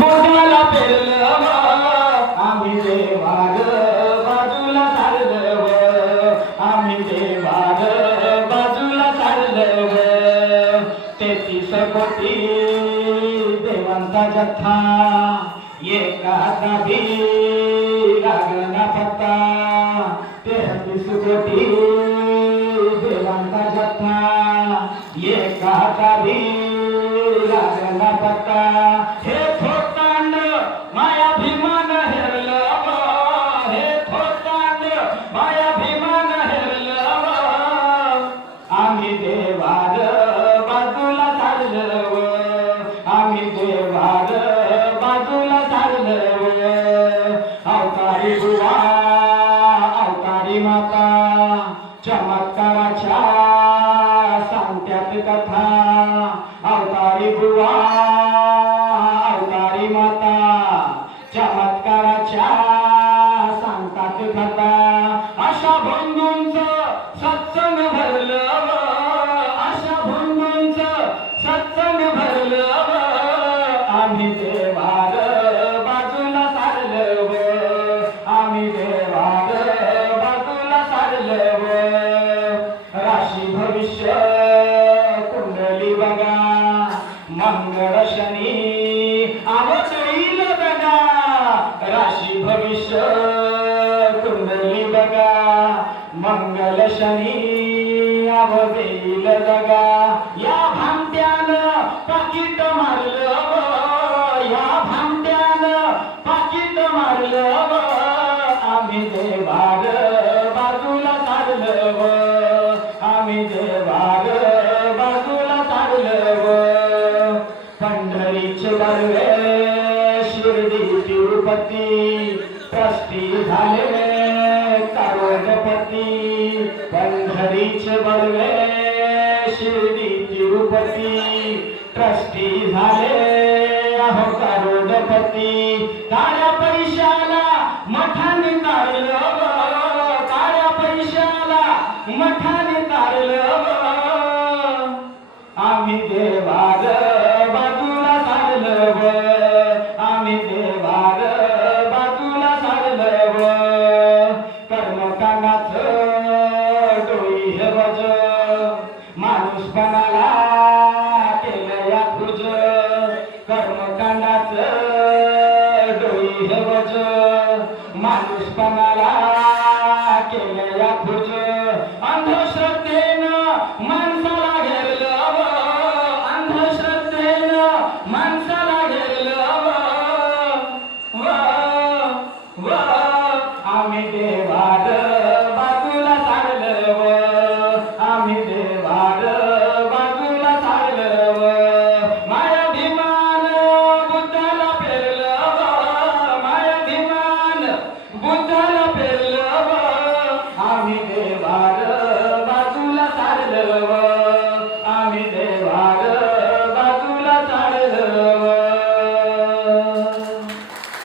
बोटाला पेरलं आम्ही देवार बाजूला सारलं आम्ही देवार बाजूला सारलं 33 कोटी देवांचा जथ्था एका गावी लागला पत्ता 33 कोटी देवांचा जथ्था एका गावी लागला पत्ता हे थोतांड माया भीमान हेरलं हे थोतांड माया भीमान हेरलं आम्ही देवार बाजूला सारलं आम्ही देवार बाजूला सारलं अवतारी बुवा अवतारी माता चमत्काराच्या सांगत्यात कथा अवतारी बुवा अवतारी माता चमत्काराच्या सांगतात कथा अशा बंधूंचं सत्संग भरलं अशा बंधूंचं सत्संग भरलं आम्ही देवार बाजूला सारलं आम्ही देवार बाजूला सारलं राशी भविष्य कुंडली बघा मंगळ शनी आवडील बघा राशी भविष्य कुंडली बघा मंगल शनी आवडील बघा या भामट्यानं पाकिट मारलं या भामट्यानं पाकिट मारलं आम्ही देवार बाजूला सारलं आम्ही देवार बाजूला सारलं पंढरीचे बर्वे शिर्डी तिरुपती ट्रस्टी झाले करोडपती पंढरीचे बर्वे शिर्डी तिरुपती ट्रस्टी झाले अहो करोडपती काळ्या पैशाला मठाने तारलं काळ्या पैशाला मठाने तारलं आम्ही देवार बाजूला सारलं आम्ही देवार बाजूला सारलं कर्मकांडाचं डोई हे बज माणूसपणाला केलं या खुज कर्मकांडाचं डोई हे बज माणूसपणाला केलं या खुज